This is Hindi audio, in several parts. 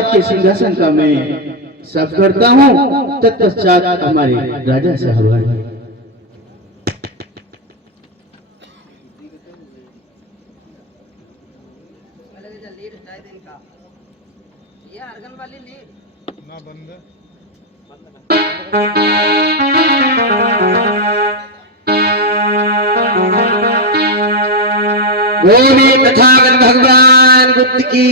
महाराज के सिंहासन का मैं सब करता हूँ। तत्पश्चात हमारे राजा साहब आए। बोले तथागत भगवान बुद्ध की।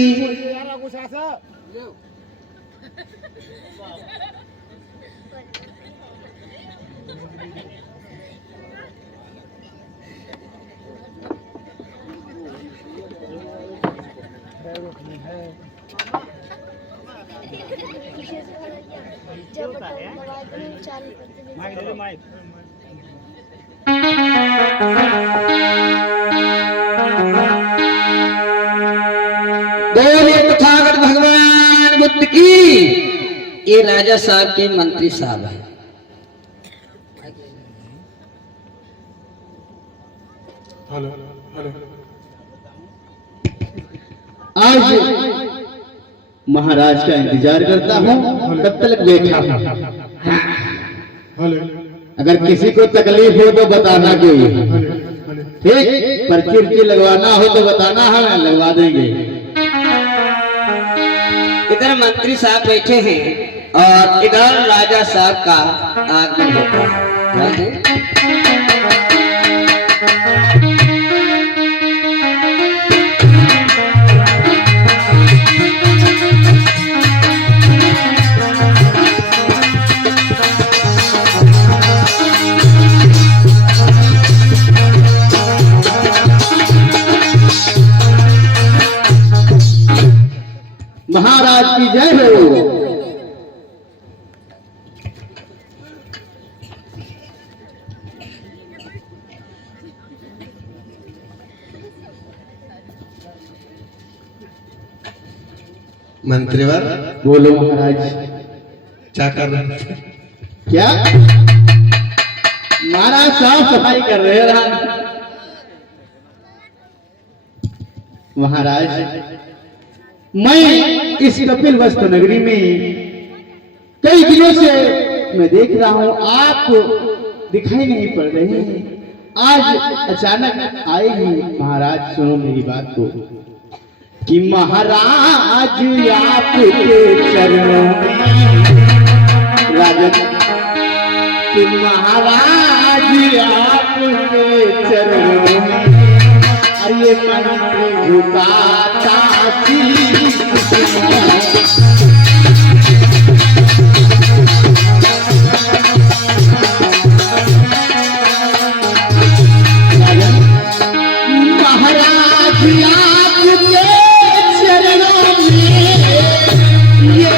बोले तथागत भगवान बुद्ध की। ये राजा साहब के मंत्री साहब है। Hello hello. आज महाराज का इंतजार करता हूँ, तब तक बैठा हूँ। हेलो। अगर किसी को तकलीफ हो तो बताना कोई, ठीक? पर्ची लगवाना हो तो बताना, हम लगवा देंगे। इधर मंत्री साहब बैठे हैं और इधर राजा साहब का आगमन होता है। महाराज की जय हो। मंत्रीवर बोलो महाराज। क्या कर रहे हैं? क्या महाराज साफ सफाई कर रहे हैं। महाराज मैं इस कपिल वस्तु नगरी में कई दिनों से मैं देख रहा हूँ, आप दिखाई नहीं पड़ रहे हैं। आज अचानक आए ही। महाराज सुनो मेरी बात को कि महाराज आपके चरणों में, राजन, कि महाराज आपके चरणों में ये मंत्री झुकाता महाराज आपके चरणों में ये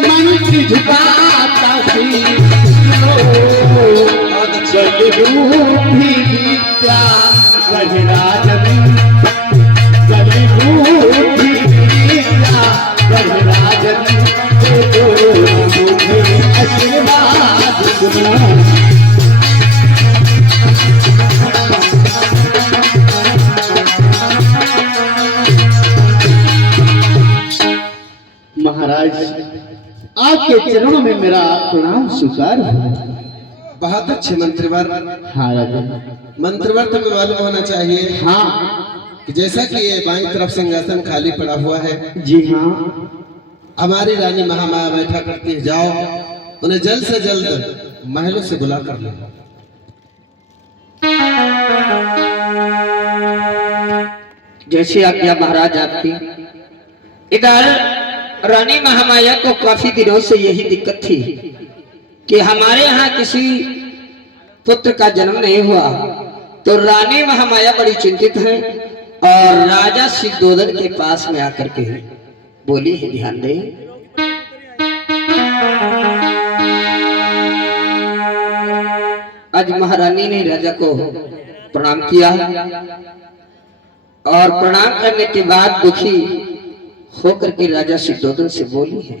मंत्री झुकाता भी विद्या महाराज आपके चरणों में मेरा प्रणाम स्वीकार है। बहुत अच्छे मंत्रीवर। हाँ राजा। मंत्रीवर तुम्हें मालूम होना चाहिए हाँ कि जैसा कि ये बाईं तरफ सिंहासन खाली पड़ा हुआ है। जी हाँ। हमारी रानी महामाया बैठा करती है। जाओ उन्हें जल्द से जल्द महलों से बुला कर लो। जैसे आज्ञा महाराज आपकी। इधर रानी महामाया को काफी दिनों से यही दिक्कत थी कि हमारे यहाँ किसी पुत्र का जन्म नहीं हुआ, तो रानी महामाया बड़ी चिंतित है और राजा सिद्धोदन के पास में आकर के बोली है, ध्यान दें। आज महारानी ने राजा को प्रणाम किया और प्रणाम करने के बाद दुखी होकर के राजा सिद्धोदन से बोली है,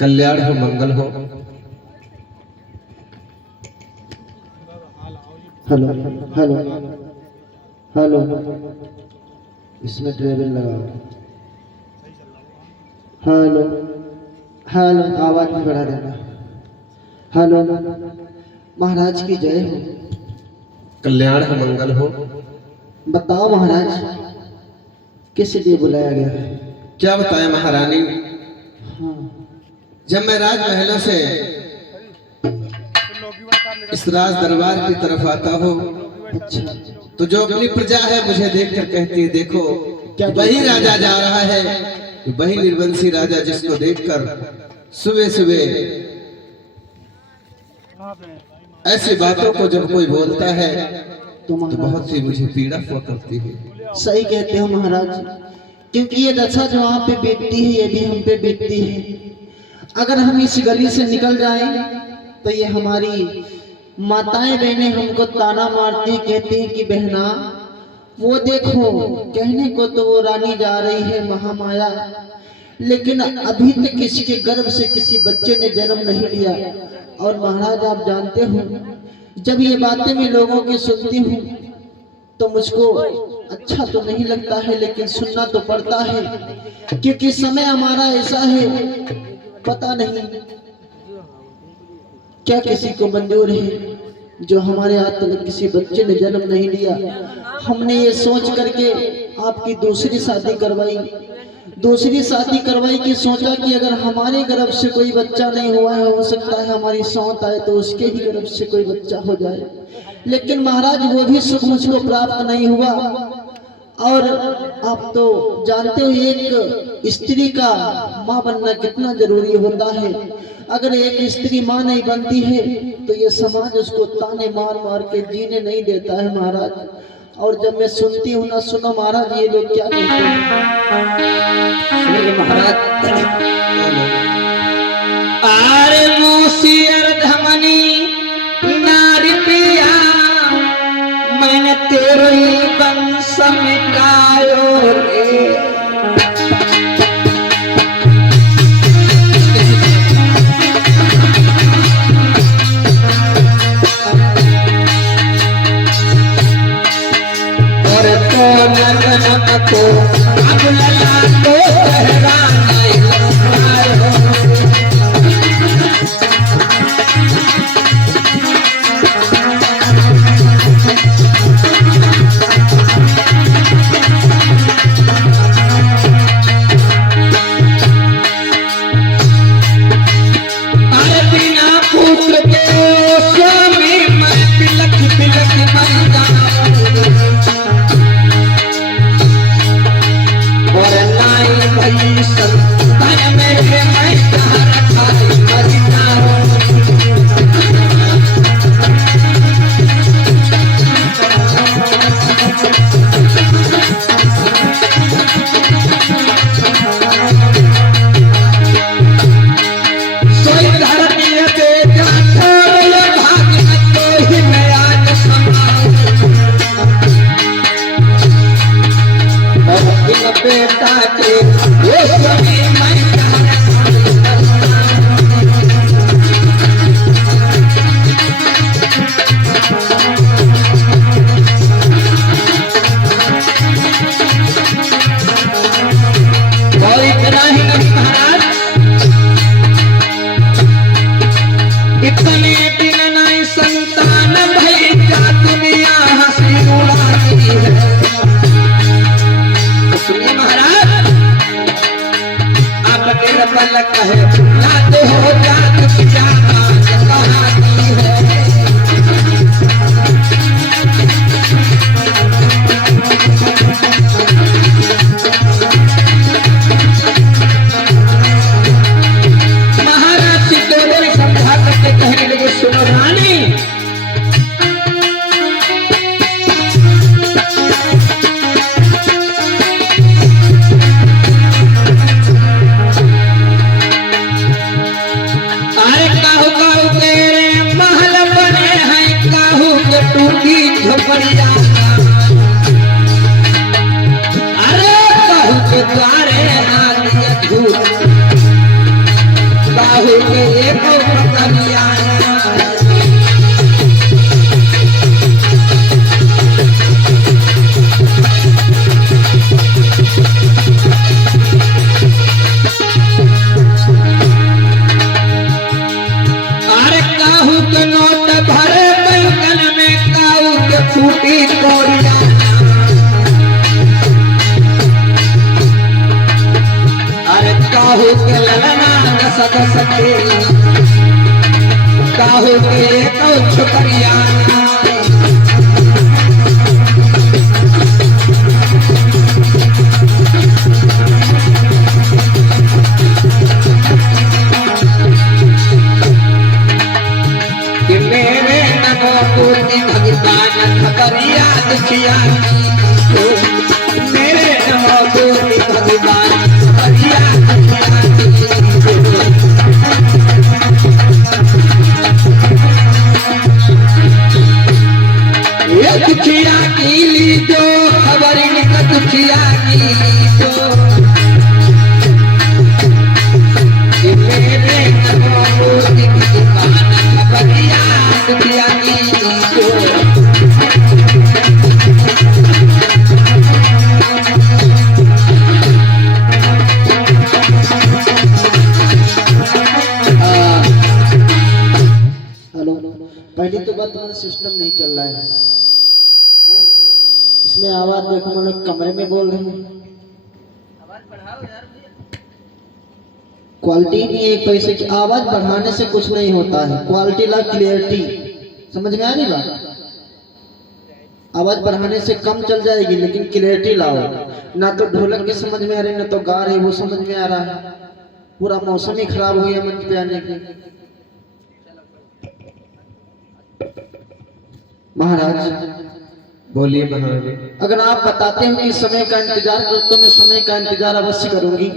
कल्याण हो, मंगल हो। हेलो हेलो हेलो इसमें ट्रेवल लगाओ। हेलो हेलो, आवाज भी बढ़ा देना। हेलो, महाराज की जय हो। कल्याण है, मंगल हो। बताओ महाराज, किस लिए बुलाया गया है? क्या बताएं महारानी, हाँ, जब मैं राजमहलों से इस राज दरबार की तरफ आता हूँ अच्छा, तो जो अपनी प्रजा है मुझे देखकर कहती है, देखो क्या वही राजा जा रहा है, वही निर्वंशी राजा जिसको देखकर सुबह सुबह ऐसी बातों को जब कोई बोलता है तो तो बहुत ही मुझे पीड़ा हुआ करती है। सही कहते हो महाराज, क्योंकि ये दशा जो आप पे बीतती है ये भी हम पे बीतती है। अगर हम इस गली से निकल जाएं तो ये हमारी माताएं बहनें हमको ताना मारती हैं, कहती हैं कि बहना वो देखो, कहने को तो वो रानी जा रही है महामाया, लेकिन अभी तक किसी के गर्भ से किसी बच्चे ने जन्म नहीं लिया। और महाराज आप जानते हो, जब ये बातें मैं लोगों की सुनती हूँ तो मुझको अच्छा तो नहीं लगता है, लेकिन सुनना तो पड़ता है, क्योंकि समय हमारा ऐसा है, पता नहीं क्या किसी को मंजूर है जो हमारे आज तक किसी बच्चे ने जन्म नहीं लिया। हमने ये सोच करके आपकी दूसरी शादी करवाई कि सोचा कि अगर हमारे गर्भ से कोई बच्चा नहीं हुआ है, हो सकता है हमारी सौत आए तो उसके ही गर्भ से कोई बच्चा हो जाए। लेकिन महाराज वो भी सुख मुझको प्राप्त नहीं हुआ। और आप तो जानते हो एक स्त्री का माँ बनना कितना जरूरी होता है। अगर एक स्त्री माँ नहीं बनती है तो ये समाज उसको ताने मार मार के जीने नहीं देता है महाराज। और जब मैं सुनती हूँ ना, सुनो महाराज ये लोग क्या कहते हैं। सुनिए महाराज, आरे मोसियर धमनी नारी प्रिया, मैंने तेरे ही वंश मिटायो रे। और तो नगन को अब लला तो कहरा नहीं लखायो। अरे बिना पुत्र के स्वामी मैं बिलख बिलख मर जाऊं। और नाई भई संतान मेरे मैं कहाँ रखा मर जाऊं। सोई धरती पे जाता ये भाग न तो ही मैं आज समाऊं। और इन बेटा के वो सभी मैं कहाँ और इतना ही नहीं महाराज, इतने दिन नहीं संतान भई क्या दुनिया हंसी उड़ाती है। तो सुनिए महाराज, आप निर्बल कहे लाद हो जात क्या बात कहाती है। महाराज सिद्धोदर समझा करके कहने लगे, सुनो रानी, तो सके काहो के तो छुकरिया कि मेरे नमो मूर्ति भगवान खबरिया दुखिया मेरे नमो मूर्ति भगवान खबरिया ये दुखिया की ली जो खबर का दुखिया की ली जो कि मेरे नमो मूर्ति भगवान खबरिया दुखिया की ली जो पहली तो बात तुम्हारा सिस्टम नहीं चल रहा है। इसमें आवाज देखो, हम लोग कमरे में बोल रहे हैं। क्वालिटी नहीं है, एक पैसे की आवाज बढ़ाने से कुछ नहीं होता है। क्वालिटी ला क्लियरिटी, समझ में आ रही बात? आवाज बढ़ाने से कम चल जाएगी, लेकिन क्लियरिटी लाओ। ना तो ढोलक की समझ में आ रही, ना तो गा रही वो समझ में आ रहा है। पूरा मौसम ही खराब हो गया मंच पे आने की। महाराज बोलिए महाराज। अगर आप बताते हो कि समय का इंतजार करो तो मैं समय का इंतजार अवश्य करूंगी,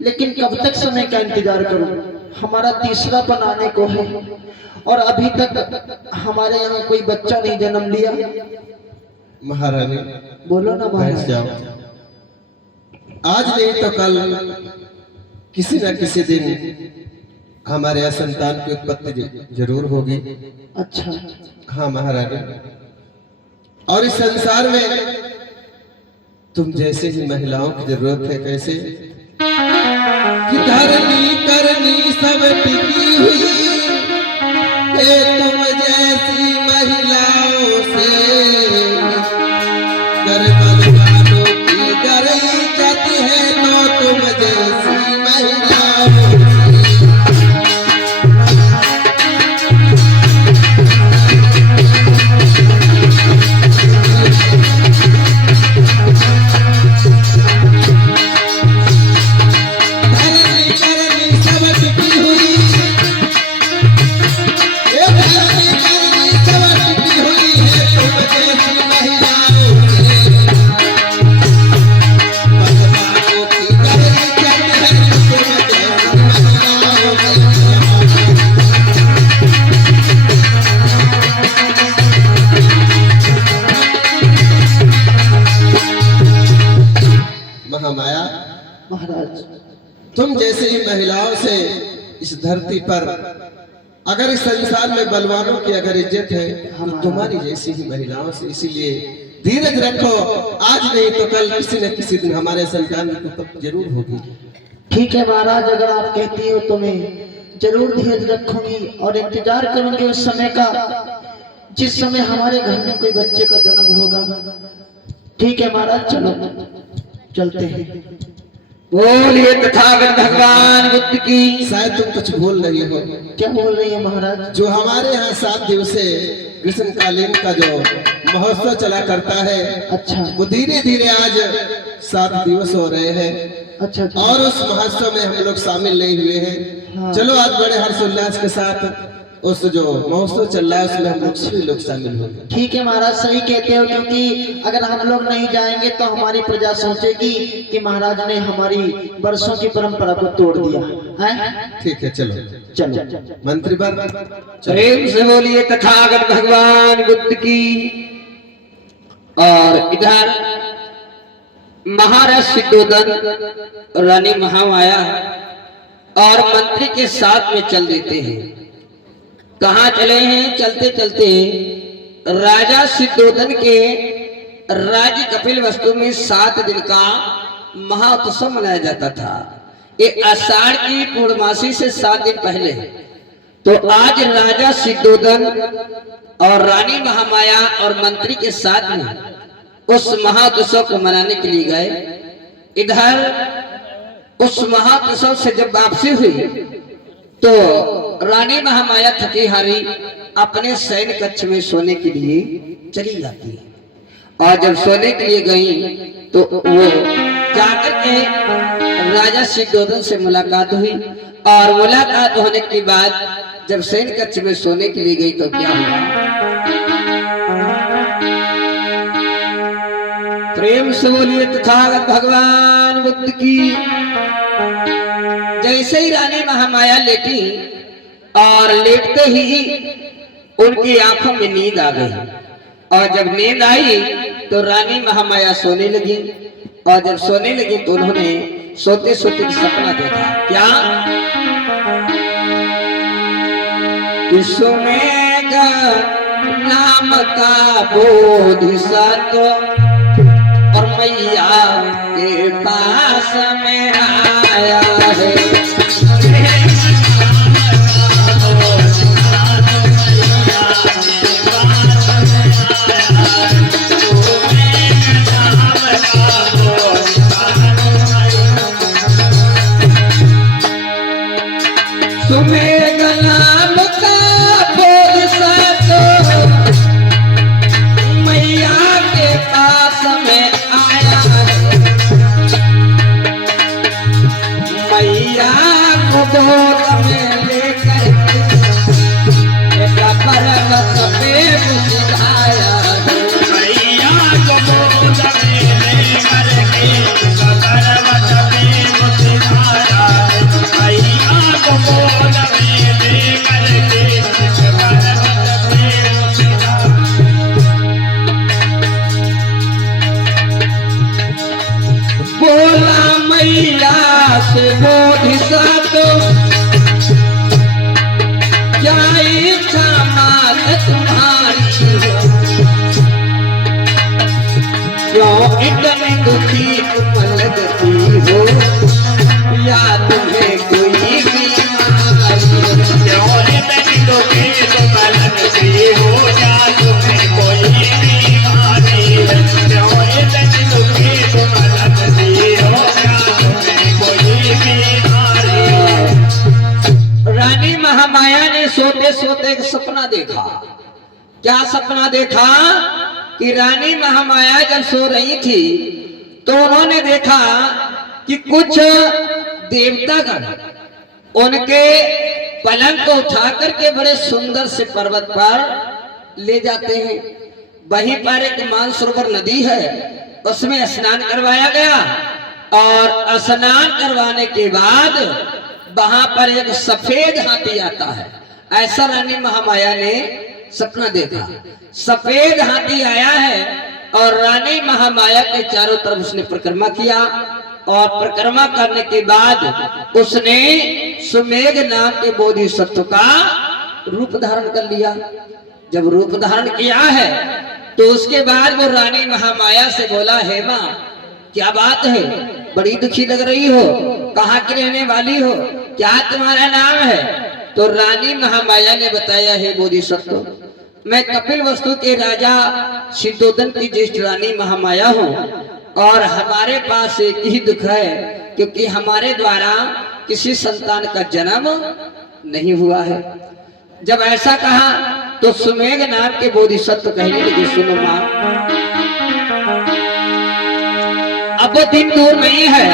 लेकिन कब तक समय का इंतजार करूं? हमारा तीसरा पन आने को है और अभी तक हमारे यहाँ कोई बच्चा नहीं जन्म लिया। महारानी बोलो ना बैठ महाराज। जाओ। आज नहीं तो कल किसी न किसी दिन हमारे यहाँ संतान की उत्पत्ति जरूर होगी। अच्छा, हाँ महारानी। और इस संसार में तुम जैसे ही महिलाओं की जरूरत है। कैसे कि धरनी करनी सब टिकी हुई है तुम जैसी महिलाओं से। वालों की गर इज्जत है तो तुम जैसी महिलाओं से। महामाया महाराज तुम जैसे ही महिलाओं से इस धरती पर, अगर इस संसार में बलवानों की अगर इज्जत है तो तुम्हारी जैसी ही महिलाओं से। इसीलिए धीरज रखो। आज नहीं तो कल किसी न किसी दिन हमारे संतान की तो जरूर होगी। ठीक है महाराज, अगर आप कहती हो तो मैं जरूर धीरज रखूंगी और इंतजार करूंगी उस समय का जिस समय हमारे घर में कोई बच्चे का जन्म होगा। ठीक है महाराज, चलो चलते हैं। बोलिए तथागत भगवान बुद्ध की। शायद तुम कुछ बोल रही हो। क्या बोल रही है महाराज? जो हमारे यहाँ 7 दिवसीय ग्रीष्मकालीन का जो महोत्सव चला करता है, अच्छा वो धीरे धीरे आज 7 दिवस हो रहे हैं। अच्छा अच्छा। और उस महोत्सव में हम लोग शामिल नहीं हुए हैं। हाँ। चलो आज बड़े हर्षोल्लास के साथ उस जो महोत्सव चल रहा है उसमें हम लोग सभी लोग शामिल होंगे। ठीक है महाराज, सही कहते हो, क्योंकि अगर हम लोग नहीं जाएंगे तो हमारी प्रजा सोचेगी कि महाराज ने हमारी वर्षों की परंपरा को तोड़ दिया है। ठीक है, चलो चलो मंत्री पर प्रेम से बोलिए तथागत भगवान बुद्ध की। और इधर महाराज सिद्धोदन रानी महामाया और मंत्री के साथ में चल देते हैं। कहाँ चले हैं? चलते चलते राजा सिद्धोदन के राज्य कपिल वस्तु में 7 दिन का महाउत्सव मनाया जाता था। ये आषाढ़ की पूर्णमासी से 7 दिन पहले। तो आज राजा सिद्धोदन और रानी महामाया और मंत्री के साथ में उस महाउत्सव को मनाने के लिए गए। इधर उस महाप्रसव से जब वापसी हुई तो रानी महामाया थकी हारी अपने शयन कक्ष में सोने के लिए चली जाती है। और जब सोने के लिए गई तो वो जाकर के राजा सिद्धोधन से मुलाकात हुई। और मुलाकात होने के बाद जब शयन कक्ष में सोने के लिए गई तो क्या हुआ? प्रेम से बोलिए तथागत भगवान बुद्ध की। जैसे ही रानी महामाया लेटी और लेटते ही उनकी आंखों में नींद आ गई। और जब नींद आई तो रानी महामाया सोने लगी। और जब सोने लगी तो उन्होंने सोते सोते सपना देखा। क्या? सुमेघ नाम का बोधिसत्व और मैया के पास में आया है। सुमेघ नाम का बोधिसत्व मैया के पास में आया है। मैया को गोद में लेकर पर्वत पे बुझाया है। मैया को गोद में लेकर पर्वत पे बुझाया है। मैया को गोद में लेकर पर्वत पे बुझाया। बोला मैया से बोधिसत्व क्या इच्छा मात तुम्हारी हो? क्यों इतने दुखी तुम लगती हो? या तुम्हें कोई बीमारी हो? क्यों इतने दुखी तुम लगती हो? या तुम्हें कोई बीमारी हो? क्यों इतने दुखी तुम लगती हो? या तुम्हें कोई बीमारी हो? रानी महामाया ने सोते सोते एक सपना देखा। क्या सपना देखा? कि रानी महामाया जब सो रही थी तो उन्होंने देखा कि कुछ देवतागण उनके पलंग को उठा करके बड़े सुंदर से पर्वत पर ले जाते हैं। वहीं पर एक मानसरोवर नदी है, उसमें स्नान करवाया गया। और स्नान करवाने के बाद वहां पर एक सफेद हाथी आता है। ऐसा रानी महामाया ने सपना देखा। सफेद हाथी आया है और रानी महामाया के चारों तरफ उसने परिक्रमा किया। और परिक्रमा करने के बाद उसने सुमेघ नाम के बोधिसत्व का रूप धारण कर लिया। जब रूप धारण किया है तो उसके बाद वो रानी महामाया से बोला, हे माँ क्या बात है, बड़ी दुखी लग रही हो, कहाँ की रहने वाली हो, क्या तुम्हारा नाम है? तो रानी महामाया ने बताया, हे बोधिसत्व मैं कपिल वस्तु के राजा सिद्धोधन की ज्येष्ठ रानी महामाया हूँ। और हमारे पास एक ही दुख है क्योंकि हमारे द्वारा किसी संतान का जन्म नहीं हुआ है। जब ऐसा कहा तो सुमेघ नाम के बोधिसत्व कहने लगे, सुनो माँ, अब वो दिन दूर नहीं है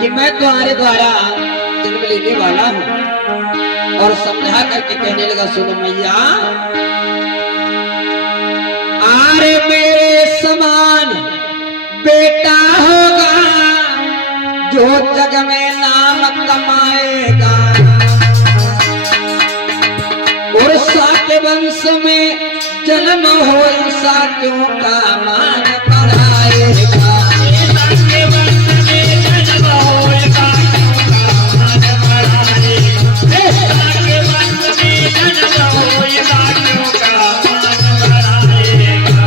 कि मैं तुम्हारे द्वारा जन्म लेने वाला हूँ। और समझा करके कहने लगा, सुनो मैया, आरे मेरे समान बेटा होगा जो जग में नाम कमाएगा। और साके वंश में जन्म हो साक्यों का मान बढ़ाएगा। साके वंश में जन्म हो साक्यों का मान बढ़ाएगा। साके वंश में जन्म हो साक्यों का मान बढ़ाएगा।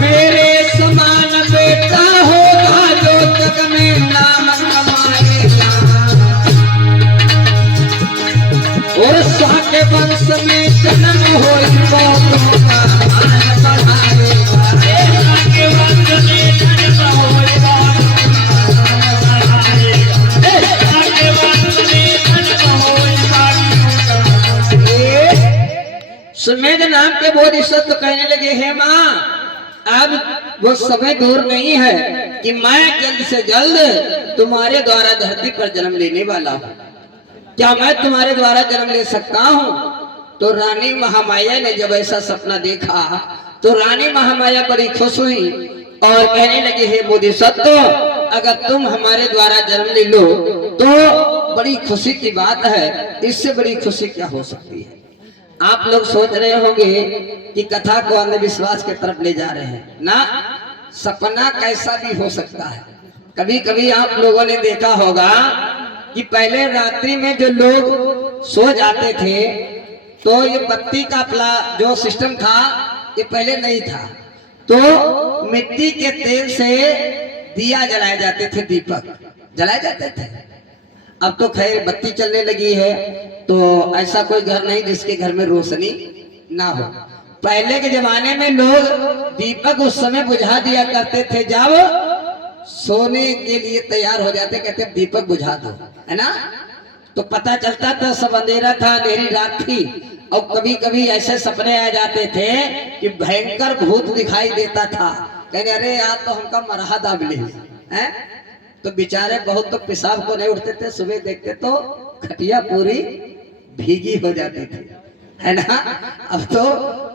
मेरे समान बेटा होगा जो जग में नाम कमाएगा। और साके वंश में जन्म हो साक्यों का मान बढ़ाएगा। साके वंश में जन्म हो बोधिसत्व कहने लगे, हे माँ, अब वो समय दूर नहीं है कि मैं जल्द से जल्द तुम्हारे द्वारा धरती पर जन्म लेने वाला हूँ। क्या मैं तुम्हारे द्वारा जन्म ले सकता हूँ? तो रानी महामाया ने जब ऐसा सपना देखा तो रानी महामाया बड़ी खुश हुई और कहने लगी, हे बोधिसत्व, अगर तुम हमारे द्वारा जन्म ले लो तो बड़ी खुशी की बात है, इससे बड़ी खुशी क्या हो सकती है। आप लोग सोच रहे होंगे कि कथा को अंधविश्वास की तरफ ले जा रहे हैं ना, सपना कैसा भी हो सकता है। कभी कभी आप लोगों ने देखा होगा कि पहले रात्रि में जो लोग सो जाते थे तो ये बत्ती का जो सिस्टम था ये पहले नहीं था, तो मिट्टी के तेल से दिया जलाए जाते थे, दीपक जलाए जाते थे। अब तो खैर बत्ती चलने लगी है तो ऐसा कोई घर नहीं जिसके घर में रोशनी ना हो। पहले के जमाने में लोग दीपक उस समय बुझा दिया करते थे जब सोने के लिए तैयार हो जाते, कहते दीपक बुझा दो, है ना। तो पता चलता था सब अंधेरा था, अंधेरी रात थी। और कभी कभी ऐसे सपने आ जाते थे कि भयंकर भूत दिखाई देता था, कहने अरे यार तो हमका मरहा दाबली है। तो बेचारे बहुत तो पेशाब को नहीं उठते थे, सुबह देखते तो खटिया पूरी भीगी हो जाती थी, है ना। अब तो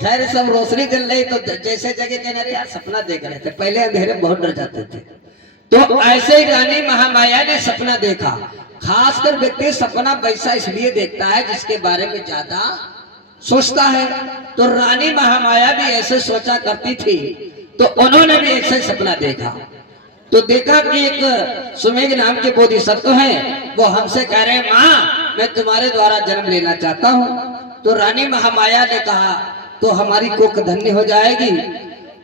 खैर सब रोशनी जल रही तो जैसे जगह कहने अरे यार सपना देख रहे थे, पहले अंधेरे बहुत डर जाते थे। तो ऐसे ही रानी महामाया ने सपना देखा। खासकर व्यक्ति सपना वैसा इसलिए देखता है जिसके बारे में ज्यादा सोचता है। तो रानी महामाया भी ऐसे सोचा करती थी, तो उन्होंने भी ऐसे सपना देखा। तो देखा कि एक सुमेघ नाम के बोधिसत्व हैं, वो हमसे कह रहे हैं माँ मैं तुम्हारे द्वारा जन्म लेना चाहता हूँ। तो रानी महामाया ने कहा तो हमारी कोख धन्य हो जाएगी।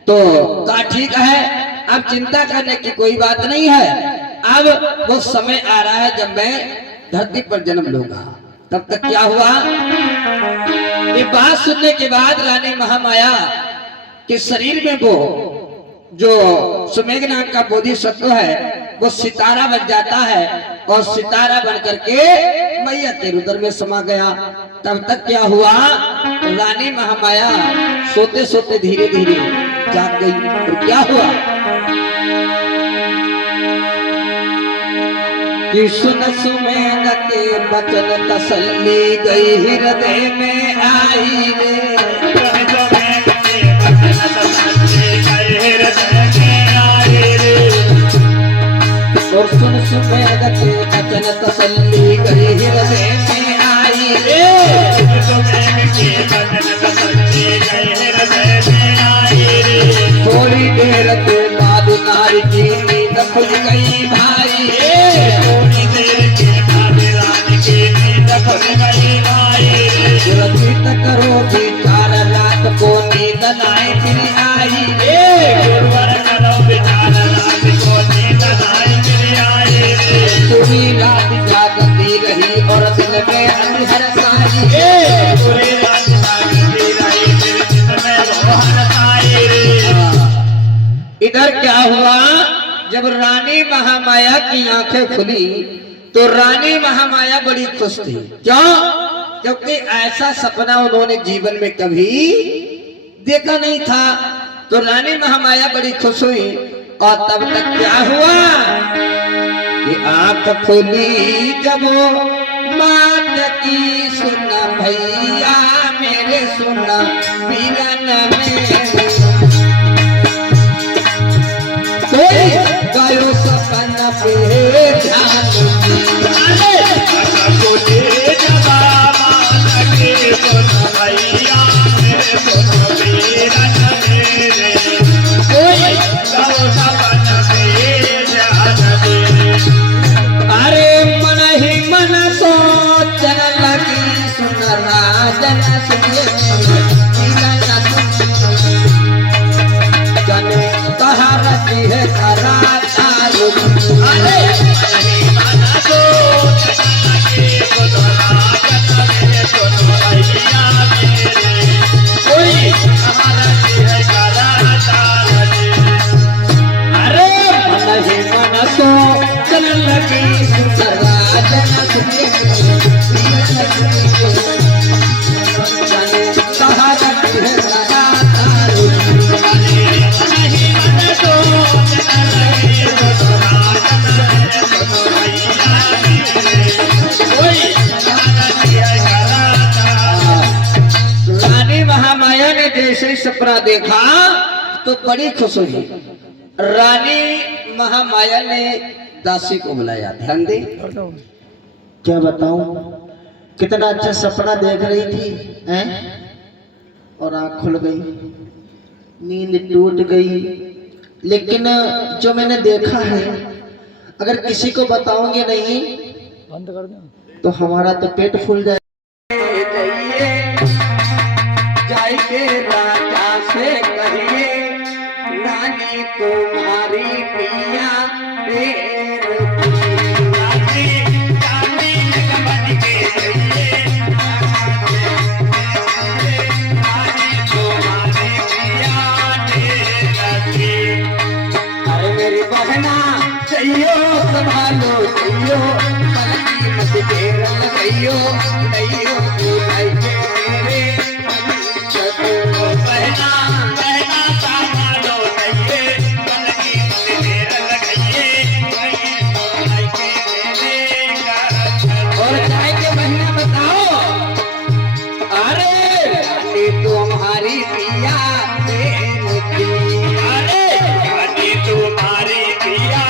तो कहा ठीक है, अब चिंता करने की कोई बात नहीं है, अब वो समय आ रहा है जब मैं धरती पर जन्म लूंगा। तब तक क्या हुआ, ये बात सुनने के बाद रानी महामाया के शरीर में वो जो सुमेघ नाम का बोधिसत्व है वो सितारा बन जाता है और सितारा बन करके मैया तेरुदर में समा गया। तब तक क्या हुआ, रानी महामाया सोते सोते धीरे धीरे जाग गई। और क्या हुआ कि सुन सुमेघ के बचन तसल्ली गई हृदय में आई रे। और सुन सुमेघ के बचन तसल्ली गई हृदय में आई रे। थोड़ी देर के बाद नारी की नींद खुल गई भाई रे। थोड़ी देर के बाद रानी की नींद खुल गई भाई रे। सुरक्षित करो विचार रात को नींद नाई फिर आई रे। गुरुवर करो विचार रात को नींद नाई फिर आई रे। पूरी रात जागती रही और दिल में अंधेर साई रे। पूरी रात जागती रही फिर दिल में रोहन आई रे। इधर क्या हुआ, जब रानी महामाया की आंखें खुली तो रानी महामाया बड़ी खुश थी। क्यों? क्योंकि ऐसा सपना उन्होंने जीवन में कभी देखा नहीं था। तो रानी महामाया बड़ी खुश हुई। और तब तक क्या हुआ कि आंख खुली जब बात की, सुना भैया मेरे सुना पीरन मेरे। गयो सपना पे ध्यान अरे मन ही मन सोचन लगी सुन राजन सुनिए सपना देखा तो बड़ी खुश हुई। रानी महामाया ने दासी को बुलाया। ध्यान दे, क्या बताऊं, कितना अच्छा सपना देख रही थी हैं? और आँख खुल गई, नींद टूट गई। लेकिन जो मैंने देखा है, अगर किसी को बताओगे नहीं तो हमारा तो पेट फूल जाए। जाइए राजा से कहिए, रानी तुम्हारी पिया देर अरे मेरी बहना चाहिए संभालो चाहिए, मत देर लगाइयो नहीं मेरे बहना बहना संभालो चाहिए, और चाय के महीना बताओ। अरे तुम्हारी पिया अरे तुम्हारी पिया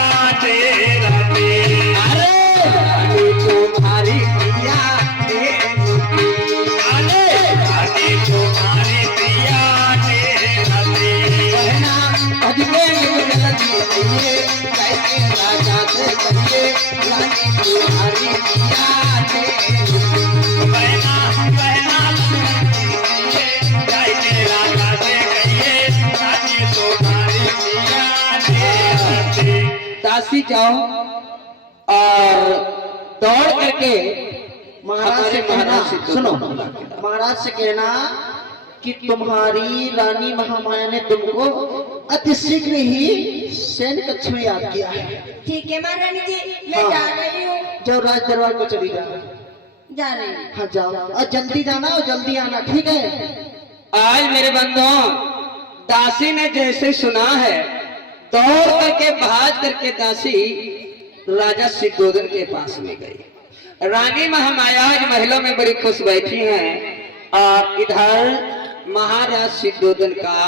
तुम्हारी पिया बहना अजमे राजा से कहिए, रानी तुम्हारी पिया दासी जाओ और दौड़ करके महाराज से कहना, सुनो, महाराज से कहना कि तुम्हारी रानी महामाया ने तुमको अति शीघ्र ही सैन्य कक्ष में याद किया है। ठीक है महारानी जी, मैं जा रही हूँ। जाओ, राज दरबार को चली जाओ। जा रही हूँ। हाँ जाओ, और जल्दी जाना और जल्दी आना, ठीक है? आज मेरे बंधुओं, दासी ने जैसे सुना है, दौड़ करके भाग करके दासी राजा सिद्धोदन के पास में गई। रानी महामाया आज महलों में बड़ी खुश बैठी हैं और इधर महाराज सिद्धोदन का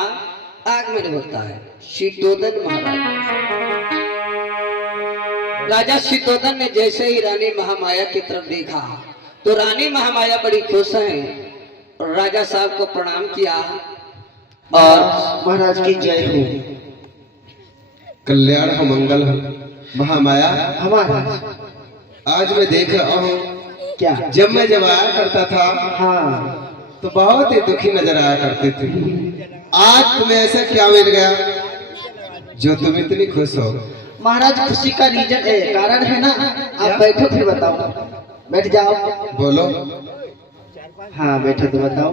आगमन होता है। सिद्धोदन महाराज, राजा सिद्धोदन ने जैसे ही रानी महामाया की तरफ देखा तो रानी महामाया बड़ी खुश हैं और राजा साहब को प्रणाम किया और महाराज की जय हो। कल्याण हो, मंगल हो। महामाया, हमारा आज मैं देख रहा हूँ, क्या? जब आया करता था हाँ, तो बहुत ही दुखी नजर आया करते थे। आज तुम्हें ऐसा क्या मिल गया जो तुम इतनी खुश हो? महाराज खुशी का रीजन है, कारण है ना। आप बैठो फिर बताओ, बैठ जाओ। बोलो। हाँ बैठो तो बताओ।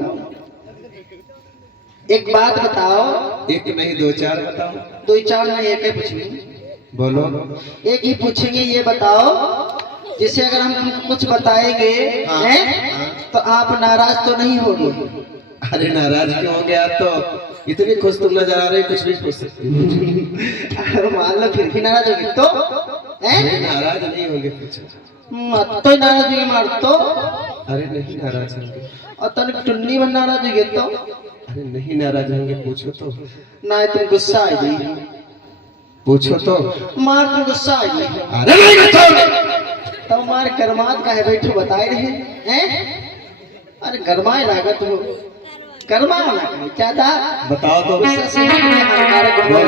एक बात बताओ। एक नहीं दो चार बताओ। दो चार नहीं, एक ही पूछेंगे। बोलो। एक ही पूछेंगे, ये बताओ जिसे अगर हम तुमको कुछ बताएंगे हैं तो आप नाराज तो नहीं होगे? अरे नाराज क्यों हो गया? तो इतनी खुश तुम नजर आ रही, कुछ भी पूछ सकती हो। मान लो फिर भी नाराज होगी तो नाराज नहीं होंगे, पूछो। तो नाराज होगी मार तो। अरे नहीं नाराज होंगे। और तन टुन्नी बन नाराज होगी तो? अरे नहीं नाराज होंगे, पूछो तो। ना तुम गुस्सा आ गई, पूछो तो। मार तुम गुस्सा आ गई। अरे नहीं बताओ। तो मार गरमात का है, बैठो बताए रहे हैं। अरे गरमाए लागत हो, गरमा ना कहीं ज्यादा बताओ तो।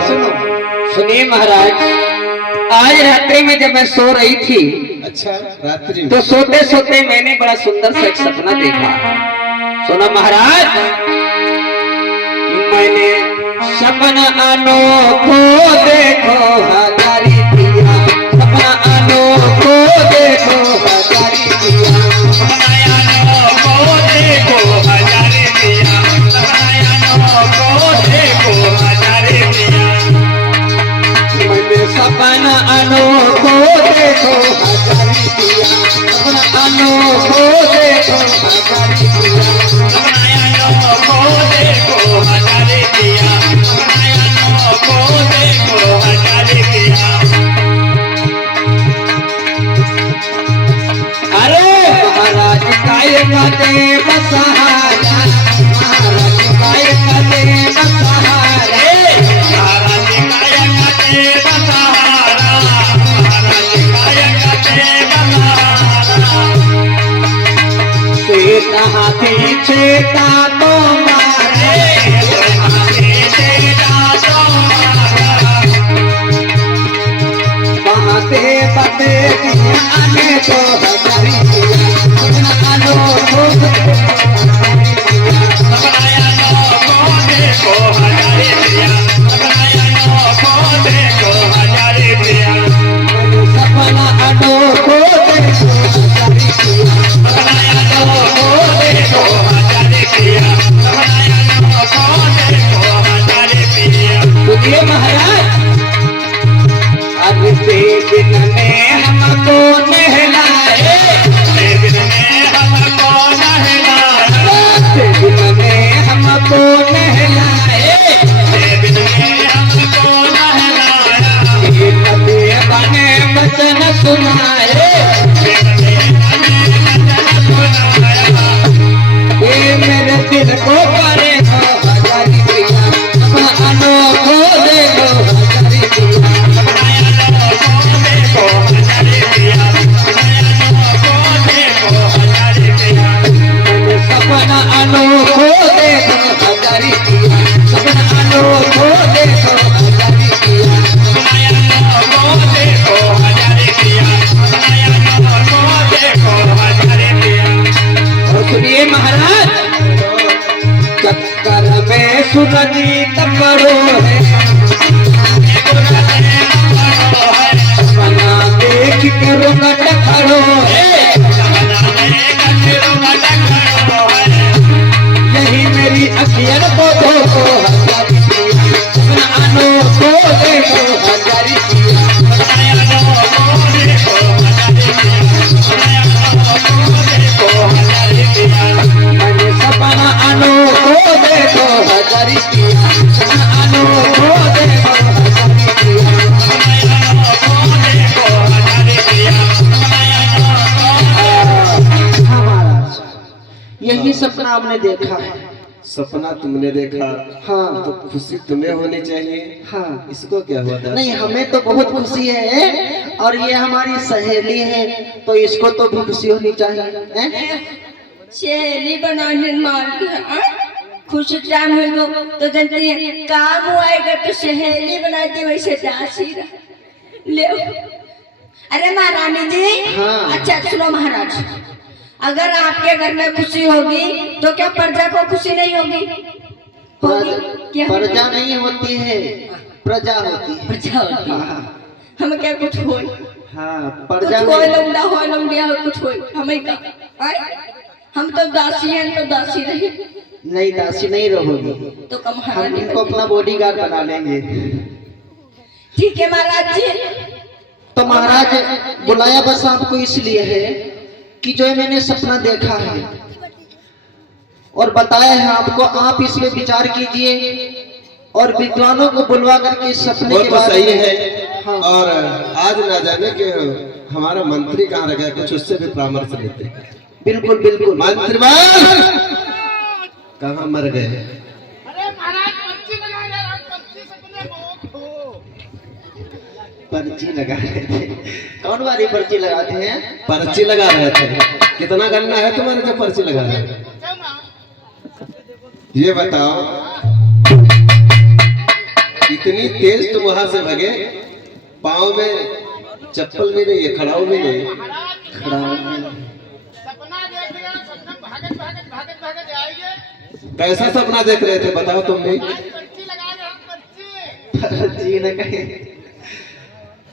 सुनो, सुनिए महाराज, आज रात्रि में जब मैं सो रही थी, अच्छा रात्रि में, तो सोते सोते मैंने बड़ा सुंदर सा एक सपना देखा। सुनो महाराज, मैंने सपना अनोखो देखो हजारी पिया, सपना अनोखो देखो हजारी पिया, सपना अनोखो देखो हजारी पिया, सपना अनोखो देखो हजारी पिया, मैंने सपना अनोखो देखो हजारी पिया, सपना अनोखो देखो हजारी पिया, सपना अनोखो देखो हजारी पिया, सपना अनोखो देखो हजारी पिया। अरे महाराज काय कदे बसहारा, महाराज काय कदे पीछे ताको मारे बाते बाते आने तो हजारी आनो सपना आनो को देखो महाराज अब से दिन में हमको नहलाए दिन में हमको नहलाए ये कभी बने वचन सुनाए ये मेरे दिल को करे हजारी प्रिया अपना को देखो हजारी प्रिया सपना अनोखो देखो हजारी प्रिया सपना अनोखो देखो हजारी प्रिया और सुनिए महाराज चक्कर में सुरजीत करो है सपना देख के रुकट खड़ो है यही मेरी अखियन को देखो हजारी प्रिया सपना अनोखो देखो हजारी प्रिया सपना अनोखो देखो हजारी प्रिया सपना अनोखो देखो हजारी प्रिया हाँ महाराज, यही सपना आपने देखा है। सपना तुमने देखा, हाँ तो खुशी तुम्हें होनी चाहिए। हाँ इसको क्या हुआ था? नहीं, हमें तो बहुत खुशी है और ये हमारी सहेली है तो इसको तो भी खुशी होनी चाहिए हैं? सहेली बनाने मार के खुश टाइम होगा तो जानती है काम आएगा तो सहेली बनाती वैसे दासी ले। अरे महारानी जी, हाँ। अच्छा सुनो महाराज, अगर आपके घर में खुशी होगी तो क्या प्रजा को खुशी नहीं होगी? होगी क्या? प्रजा नहीं होती है, प्रजा होती है। प्रजा होती है। हाँ हम क्या कुछ हो हाँ, कुछ प्रजा हो नहीं। लौंडा हो लौंडिया हो कुछ हो हमें का आए? हम तो दासी हैं तो दासी रही नहीं, दासी नहीं रहोगी तो कम हम महारानी इनको अपना बॉडीगार्ड बना लेंगे। ठीक है महाराज जी। तो महाराज बुलाया बस आपको इसलिए है कि जो मैंने सपना देखा है और बताया है आपको, आप इस पे विचार कीजिए और विद्वानों को बुलवा करके इस सपने वो के तो बारे सही में। है। हाँ। और आज ना जाने के हमारा मंत्री कहाँ रह गया, कुछ उससे भी परामर्श लेते हैं। बिल्कुल बिल्कुल। मंत्री कहाँ मर गए? पर्ची लगा रहे थे। कौन वाली पर्ची लगाते हैं? पर्ची लगा रहे थे। कितना गन्ना है तुम्हारे जो पर्ची लगा रहे हैं? ये बताओ, इतनी तेज तुम वहां से भगे, पाँव में चप्पल भी नहीं है, खड़ाऊ भी नहीं। खड़ा होके। कैसा सपना देख रहे थे बताओ तुम भी? पर्ची लगे।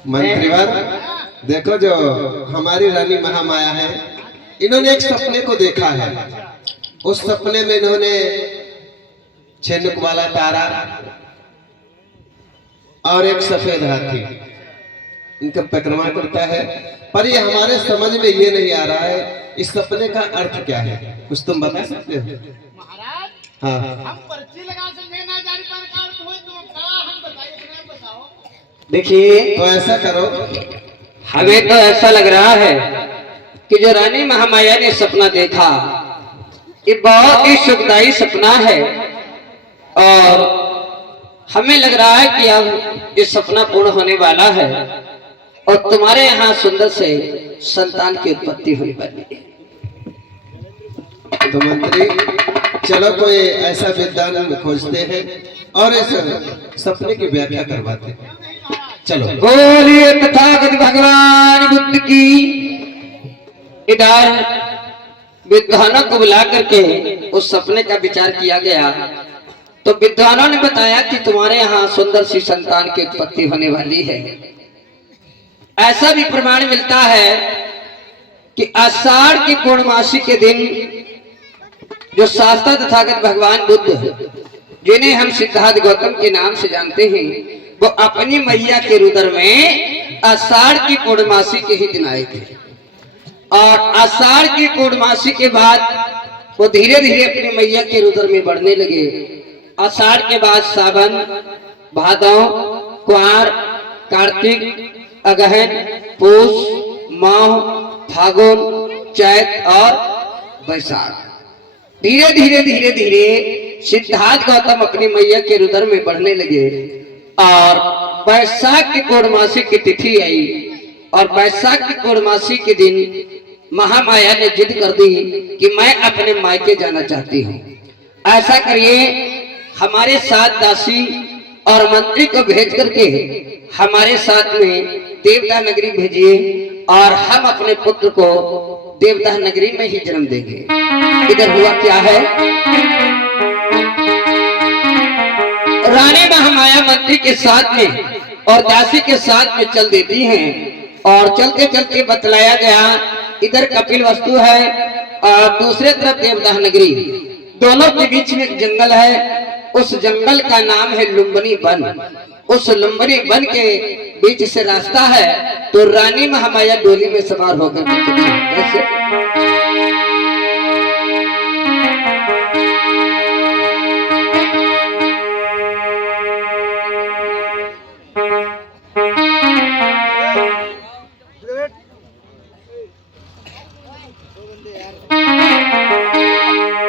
मंत्रीवर देखो, जो हमारी रानी महामाया है, इन्होंने एक सपने को देखा है। उस सपने में इन्होंने छेनुक वाला तारा और एक सफेद हाथी इनका परिक्रमा करता है, पर ये हमारे समझ में ये नहीं आ रहा है इस सपने का अर्थ क्या है। कुछ तुम बता सकते हो? हाँ हम पर्ची लगा समझे ना जारी पर का अर्थ होए तो का हम बताइए, इतना बताओ। देखिए, तो ऐसा करो, हमें तो ऐसा लग रहा है कि जो रानी महामाया ने सपना देखा ये बहुत ही सुखदायी सपना है और हमें लग रहा है कि अब ये सपना पूर्ण होने वाला है और तुम्हारे यहाँ सुंदर से संतान की उत्पत्ति होने वाली है। तो मंत्री चलो कोई ऐसा विद्वान खोजते हैं और इस सपने की व्याख्या करवाते हैं। चलो बोलिए तथागत भगवान बुद्ध की। इधर विद्वानों को बुला करके उस सपने का विचार किया गया तो विद्वानों ने बताया कि तुम्हारे यहाँ सुंदर सी संतान की उत्पत्ति होने वाली है। ऐसा भी प्रमाण मिलता है कि आषाढ़ की पूर्णमासी के दिन जो शास्त्र तथागत भगवान बुद्ध जिन्हें हम सिद्धार्थ गौतम के नाम से जानते हैं वो अपनी मैया के रुदर में आषाढ़ की पूर्णमासी के ही दिन आए थे और आषाढ़ की पूर्णमासी के बाद वो धीरे धीरे अपनी मैया के रुदर में बढ़ने लगे। आषाढ़ के बाद सावन, भादौ, कुआर, कार्तिक, अगहन, पूष, माह, फागुन, चैत और वैशाख धीरे धीरे धीरे धीरे सिद्धार्थ गौतम अपनी मैया के रुदर में बढ़ने लगे और वैशाख की पूर्णमासी की तिथि आई और वैशाख की पूर्णमासी के दिन महामाया ने जिद कर दी कि मैं अपने मायके जाना चाहती हूँ। ऐसा करिए हमारे साथ दासी और मंत्री को भेज करके हमारे साथ में देवता नगरी भेजिए और हम अपने पुत्र को देवता नगरी में ही जन्म देंगे। इधर हुआ क्या है, रानी महामाया मंत्री के साथ में और दासी के साथ में चल देती हैं और चलते चलते बतलाया गया इधर कपिल वस्तु है और दूसरे तरफ देवता नगरी, दोनों के बीच में एक जंगल है। उस जंगल का नाम है लुम्बनी वन। उस लुम्बनी वन के बीच से रास्ता है तो रानी महामाया डोली में सवार होकर चली। कैसे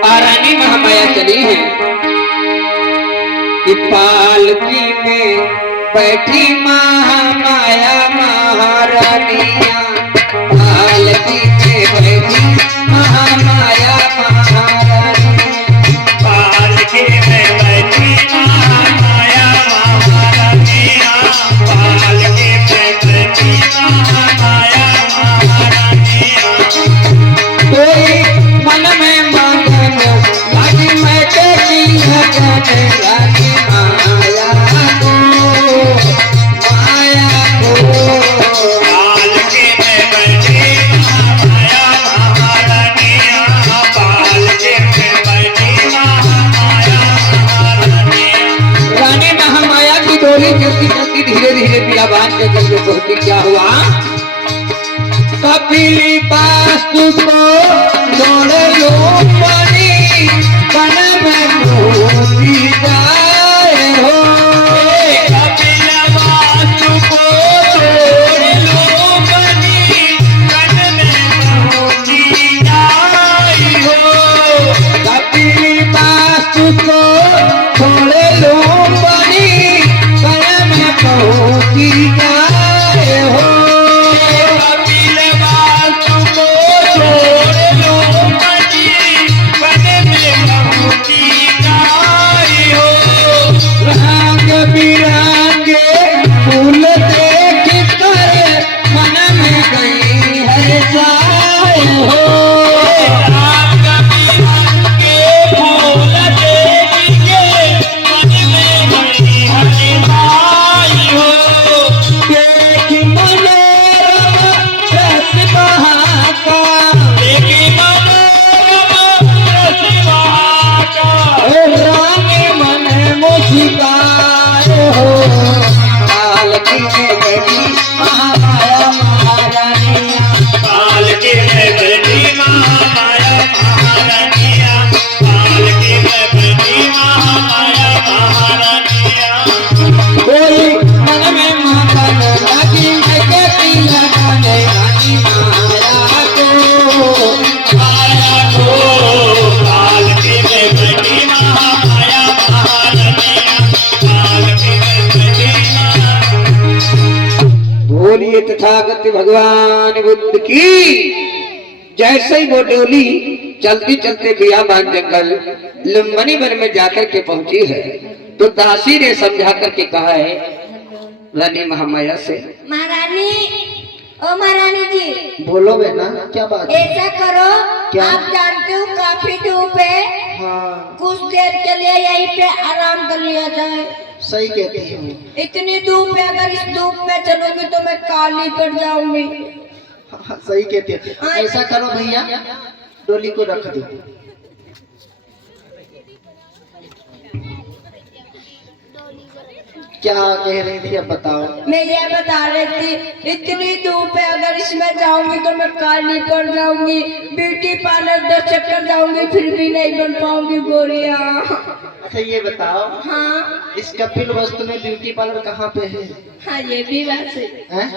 रानी महामाया चली है कि पालकी में बैठी महामाया महारानिया, पालकी में बैठी महामाया महारानिया, पालकी में बैठी महामाया महारानिया, पालकी में बैठी महामाया महारानिया। कोई मन में मांगन लागी मैं तेरी लगन लागी माया को, माया को। पालकी में बैठी महामाया महारानिया, पालकी में बैठी महामाया महारानिया। रानी महामाया की डोली चलती चलती धीरे धीरे बियाबान के जंगल पहुंची। क्या हुआ, कपिली वास्तु को जोड़ लो बनी बन में मोती जाए हो, कपिल वास्तु को जोड़ लो बनी बन में मोती जाए हो, कपिल वास्तु को जोड़ लो बनी बन में मोती जाए हो। तथागत भगवान बुद्ध की। जैसे ही वो डोली चलते चलते बियाबान जंगल लुम्बनी वन में जाकर के पहुंची है तो दासी ने समझा करके कहा है रानी महामाया से, महारानी, ओ महारानी जी, बोलो बेटा, क्या बात है? ऐसा करो, क्या? आप जानते हो काफी धूप है, हाँ, कुछ देर के लिए यहीं पे आराम कर लिया जाए। सही कहती हूँ। इतनी धूप है, अगर इस धूप में चलोगी तो मैं काली पड़ जाऊंगी। हाँ, सही कहती है। ऐसा करो भैया, डोली को रख दो। क्या कह रही थी, अब बताओ। मैं ये बता रही थी, इतनी धूप है, अगर इसमें जाऊंगी तो मैं काली पड़ जाऊंगी। ब्यूटी पार्लर 10 चक्कर जाऊंगी फिर भी नहीं बन पाऊंगी गोरिया। अच्छा ये बताओ, हाँ इस कपिल वस्तु में ब्यूटी पार्लर कहाँ पे है? हाँ, ये भी बात है। हैं?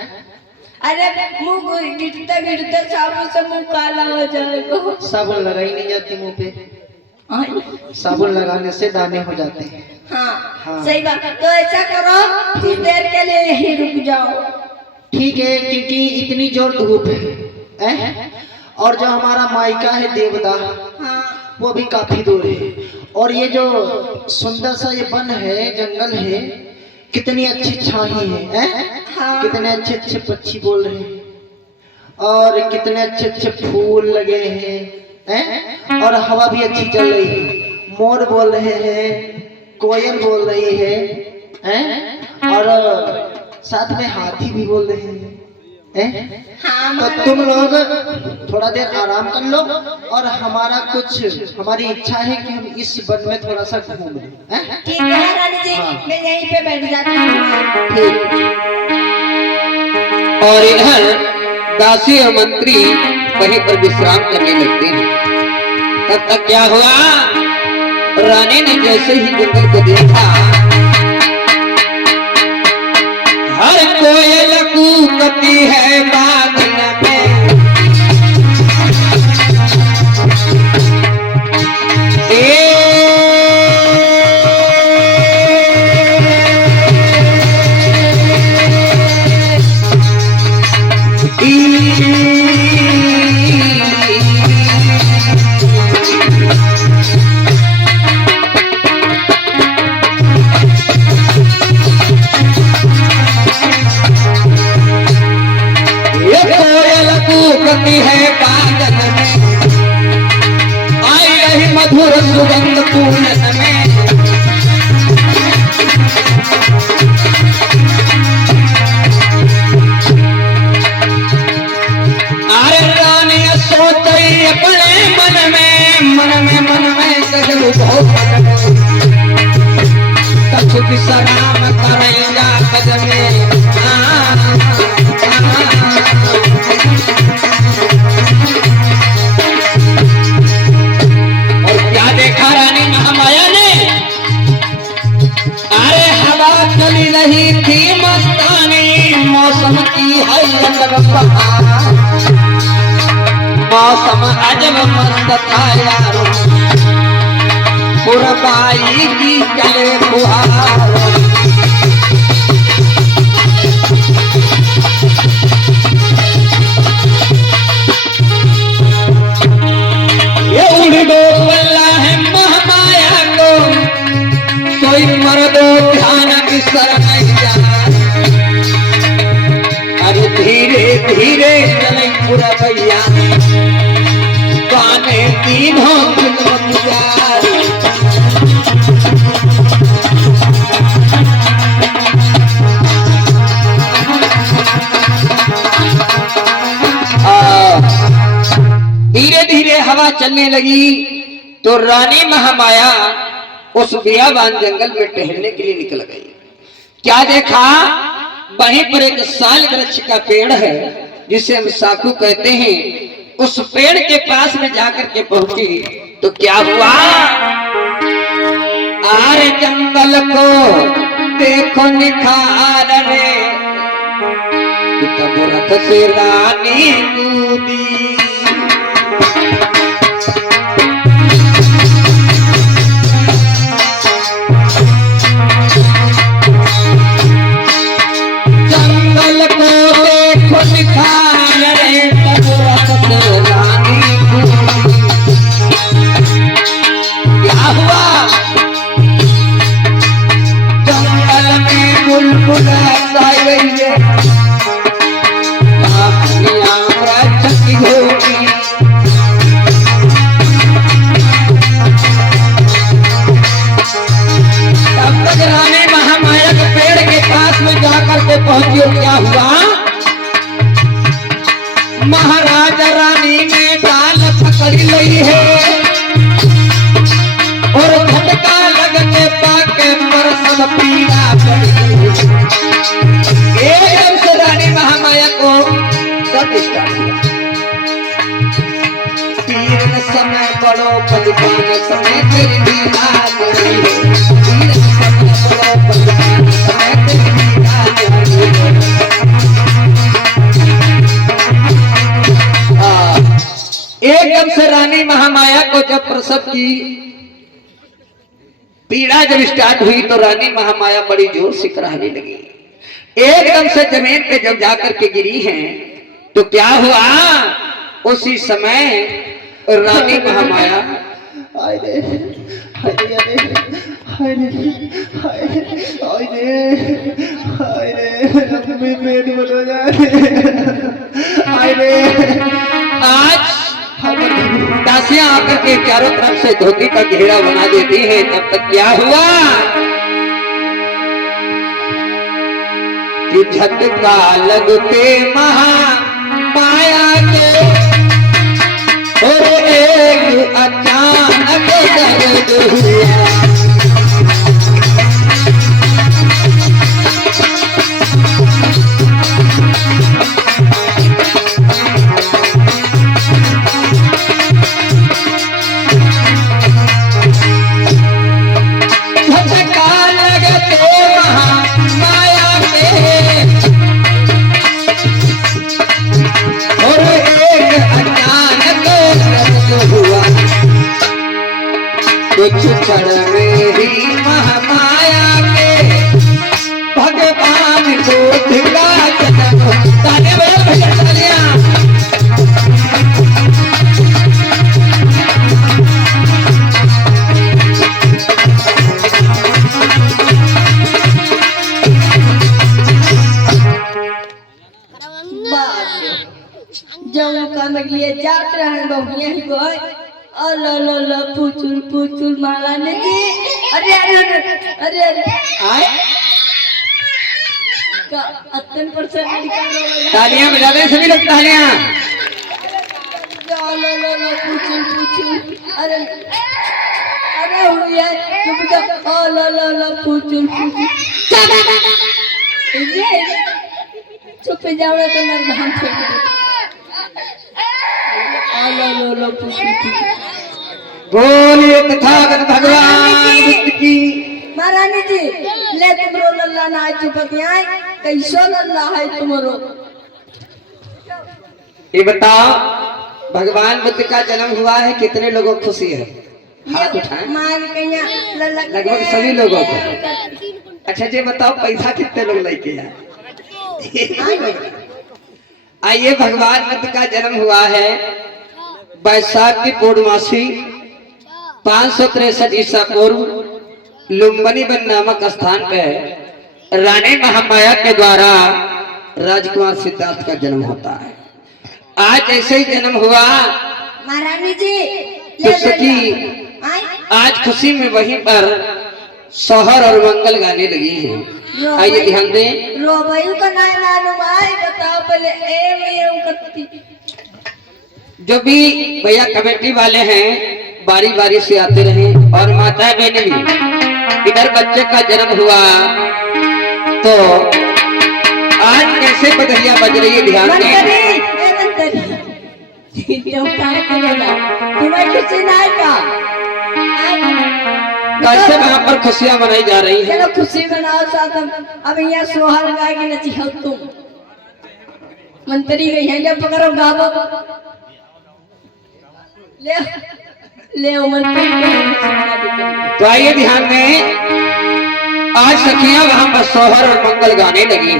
अरे मुंह गिरते गिरते साबुन से मुंह काला हो जाएगा। साबुन लगाई नहीं जाती मुंह पे, हाँ साबुन लगाने से दाने हो जाते हैं। हाँ, सही बात। तो ऐसा करो, कुछ देर के लिए यहीं रुक जाओ। ठीक है, क्योंकि इतनी जोर धूप है, हैं? और जो हमारा मायका है देवदा, हाँ वो भी काफी दूर है। और ये जो सुंदर सा ये वन है, जंगल है, कितनी अच्छी छाही है, हैं? हाँ। कितने अच्छे अच्छे पक्षी बोल रहे हैं और कितने अच्छे अच्छे फूल लगे हैं, और हवा भी अच्छी चल रही है। मोर बोल रहे हैं, कोयल बोल रही है, और साथ में हाथी भी बोल रहे हैं। हाँ, तो तुम लोग थोड़ा देर आराम कर लो, और हमारी इच्छा है कि हम इस वन में थोड़ा सा घूम लें। ठीक है रानी जी, हाँ। मैं यहीं पे बैठ जाती हूँ। ठीक। और इधर दासी और मंत्री वहीं पर विश्राम करने लगते हैं। तब तक क्या हुआ, रानी ने जैसे ही जंगल को देखा, हर कोयल कूकती है बादल में, है बादल में, आई रही मधुर सुगंध पूनन में, अरे रानी सोचई अपने मन में कजू कछु विश्राम करेगा कद में। रानी महामाया ने, अरे हवा चली रही थी मस्तानी, मौसम की है मौसम अजब मस्त था यारो, पुरबाई की चले फुहार, ये उड़ दो कोई मर्दो ध्यान बिसर नहीं जाना, अरे धीरे धीरे चले पूरा भैया, गाने तीनों धीरे धीरे हवा चलने लगी तो रानी महामाया उस बियाबान जंगल में टहलने के लिए निकल गई। क्या देखा, वहीं पर एक साल वृक्ष का पेड़ है जिसे हम साखू कहते हैं। उस पेड़ के पास में जाकर के पहुंची तो क्या हुआ, आरे जंगल को देखो निखार रे, तब रथ से रानी कूदी, पहुंची और क्या हुआ, महाराजा रानी ने डाल पकड़ ली है और झटका लगने पाके पर सब पीड़ा पड़ गई। एकदम से रानी महामाया को सब स्टार्ट हुआ। तीन समय बड़ो बलिदान समय तेरी लीला गई है। तीन समय बड़ो बलिदान समय तेरी लीला गई है। एकदम से रानी महामाया को जब प्रसव की पीड़ा जब स्टार्ट हुई तो रानी महामाया बड़ी जोर से कराने लगी। एकदम से जमीन पे जब जाकर के गिरी हैं तो क्या हुआ, उसी समय रानी महामाया हाय रे हाय रे हाय रे हाय रे हाय रे अपने पेट बनो जा हाय रे। आज दासियां आकर के चारों तरफ से धोती का घेरा बना देती है। तब तक क्या हुआ कि झटका लगते महामाया के और एक अचानक दर्द हुआ। कुछ क्षण में ही महामाया के भगवान को दिला जन्म। ताने बजाओ भैया तालियां। जब का लिए जात रहे बहु यही गए अल्लाह पुचुल पुचुल महारानी जी। अरे अरे अरे अरे आए का अतन परसेंट निकाल रहा तालियां बजा दें सभी लोग तालियां। अल्लाह पुचुल पुचुल अरे अरे हुई है चुप जा अल्लाह पुचुल पुचुल ये चुप जाओ तो मर धाम से अल्लाह पुचुल पुचुल। बोलिए तथागत भगवान बुद्ध की। महारानी जी ले तुमरो लल्ला ना चुपति आए कैसो लल्ला है तुमरो। ये बताओ भगवान बुद्ध का जन्म हुआ है, कितने लोगों को खुशी है? हाथ उठाएं। मार कन्या लल्ला लगभग सभी लोगों को। अच्छा जी बताओ पैसा कितने लोग लेके आए? आइए भगवान बुद्ध का जन्म हुआ है बैसाख की पूर्णमासी 563 ईसा पूर्व लुम्बिनी वन नामक स्थान पर रानी महामाया के द्वारा राजकुमार सिद्धार्थ का जन्म होता है। आज ऐसे ही जन्म हुआ महारानी जी तो सखी आज खुशी में वहीं पर सोहर और मंगल गाने लगी हैं। आइए ध्यान दें। रोबयू का नाम मालूम है बताओ पहले एम करती। जो भी भैया कमेटी वाले हैं बारी बारी से आते रहे और माताएं बहनें भी। इधर बच्चे का जन्म हुआ तो आज कैसे बधैया बज रही है ध्यान दें। तुम्हें खुशी ना का कैसे वहाँ पर खुशियाँ मनाई जा रही हैं। चलो खुशी मनाओ साथ हम। अब यहाँ सोहर गाएगी नची हो तुम मंत्री गई है जब पकड़ो गावो ले ले मंत्री तो आइए ध्यान में। आज सखियां वहां पर सोहर और मंगल गाने लगी हैं।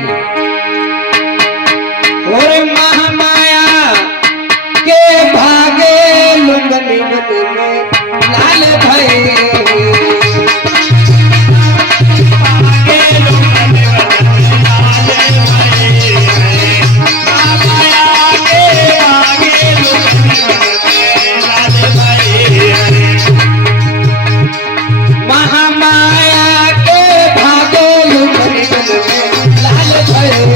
और महामाया के भागे लुम्बिनी वन में लाल भये महामाया के भागे लुम्बिनी वन में लाल भये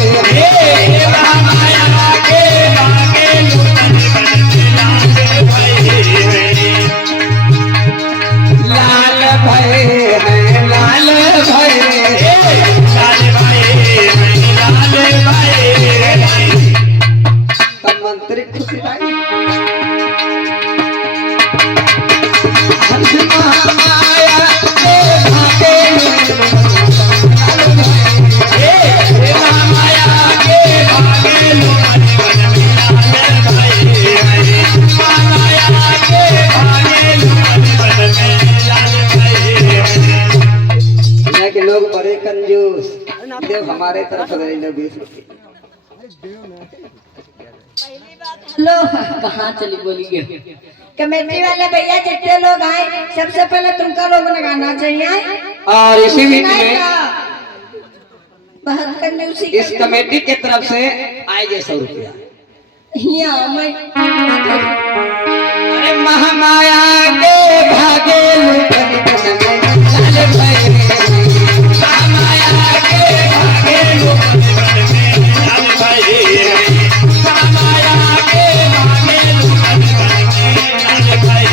हमारे तरफ से ले लो 20 रुपये। लो कहाँ चली बोली गई कमेटी वाले भैया जितने लोग आए सबसे पहले तुमका लोग लगाना चाहिए और इसी बीच में बात करने उसी इस कमेटी के तरफ से आएंगे 100 रुपया। यहाँ मैं अरे महामाया के भागे लुटन में लाल भाई महामाया के भागे लुटन में लाल भाई महामाया के भागे लुटन में लाल भाई।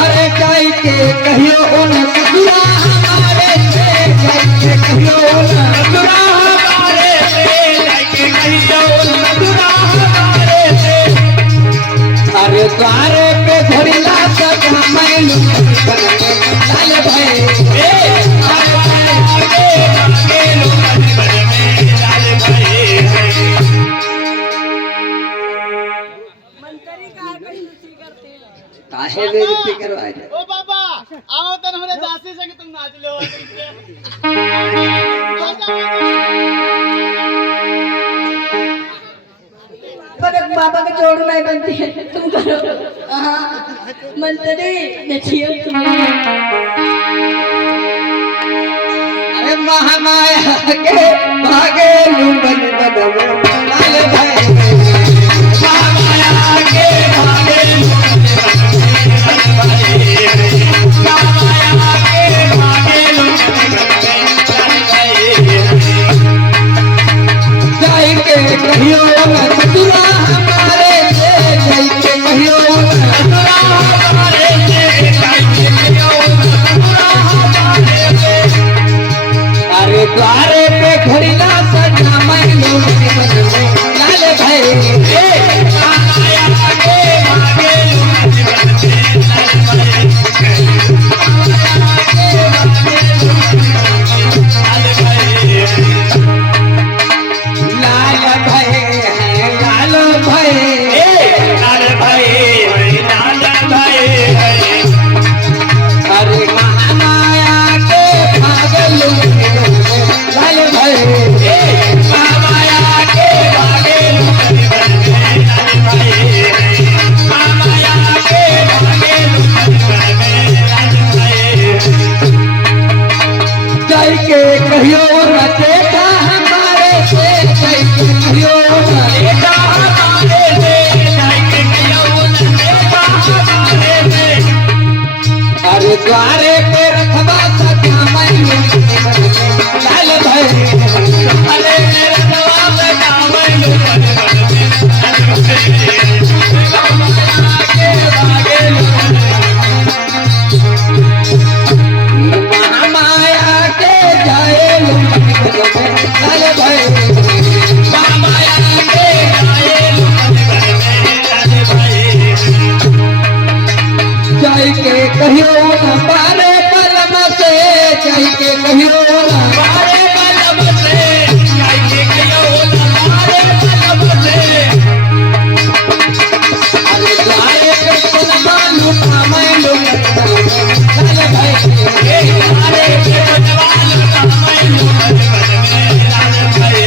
अरे जाई के कहियो उन ससुरा हमारे से जाई के कहियो उन ससुरा हमारे से जाई के कहियो उन ससुरा हमारे से। अरे द्वारे पे घोड़ीला सजा मैं लुटन में लाल भाई आगे लुटन में लाल भाई। काहे बेइज्जती करवाए ओ बाबा आओ तन हमरे दासी से कि तुम नाच लो पर बाबा के जोड़ नहीं बनती है तुम करो हाँ मंत्री नचियो तुम। अरे महामाया के भागे लुबन बदम लाल भाई महामाया के भागे लुबन बदम महामाया के भागे लुबन बदम भाई। जाई के कहियो न ससुरा हमारे से जाई के कहियो न ससुरा हमारे से जाई के कहियो न ससुरा हमारे से। अरे द्वारे पे घोड़ीला सजा मैं लुटन में लाल भाई महामाया के भागे लुटन में लाल भाई महामाया के भागे लुटन में लाल भाई। लाल भाई है लाल भाई लाल भाई लाल भाई है। अरे महामाया के भागे लुटन में लाल भाई महामाया के भागे लुटन में लाल भाई महामाया के भागे लुटन में लाल भाई। जाई के कहियो न तेरा हमारे से जाई के कहियो न तेरा हमारे से जाई के कहियो न तेरा हमारे से। अरे द्वारे पे रखवा सजा मैं लुटन में लाल भाई अरे रखवा सजा मैं लुटन में लाल भाई महामाया के भागे लुटन महामाया के जाए लुटन में लाल भाई महामाया के जाए लुटन में लाल भाई। जाई के कहियो न पारे पलम से जाई के कहियो न पारे पलम से जाई के कहियो न पारे पलम से। अरे द्वारे पे पलमा लुटा मैं लुटन में लाल भाई द्वारे पे पलमा लुटा मैं लुटन में लाल भाई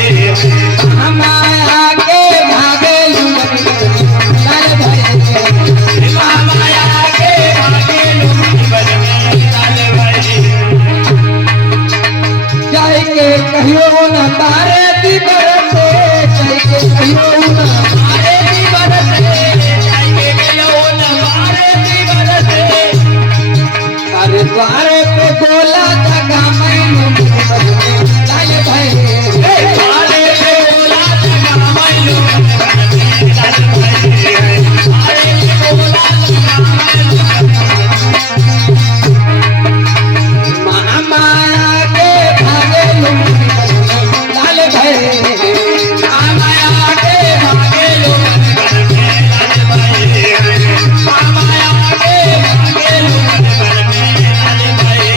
महामाया के भागे लुटन में लाल भाई महामाया के भागे लुटन में लाल भाई। जाई के कहियो न तारे दीवर से जाई के कहियो न तारे दीवर से जाई के कहियो न तारे दीवर से। अरे द्वारे पे गोला जगा मैं लुटन में लाल भाई द्वारे पे गोला जगा मैं लुटन में लाल भाई द्वारे पे गोला जगा मैं लुटन महामाया के भागे लुटन में लाल भाई महामाया के भागे लुटन में लाल भाई महामाया के भागे लुटन में लाल भाई।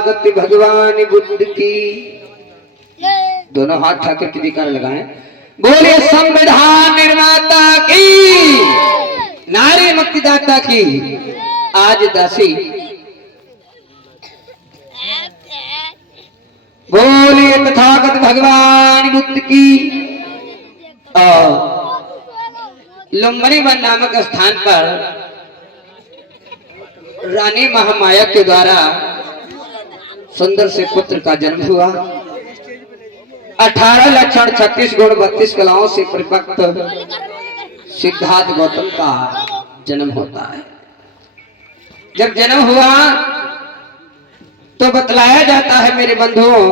तथागत भगवान बुद्ध की। दोनों हाथ ठाकर की जयकार लगाएं। बोले संविधान निर्माता की, नारी मुक्तिदाता की। आज दासी बोले तथागत भगवान बुद्ध की। लुम्बनी वन नामक स्थान पर रानी महामाया के द्वारा सुंदर से पुत्र का जन्म हुआ। 18 लक्षण 36 गुण 32 कलाओं से परिपक्व सिद्धार्थ गौतम का जन्म होता है। जब जन्म हुआ तो बतलाया जाता है मेरे बंधुओं,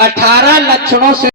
18 लक्षणों से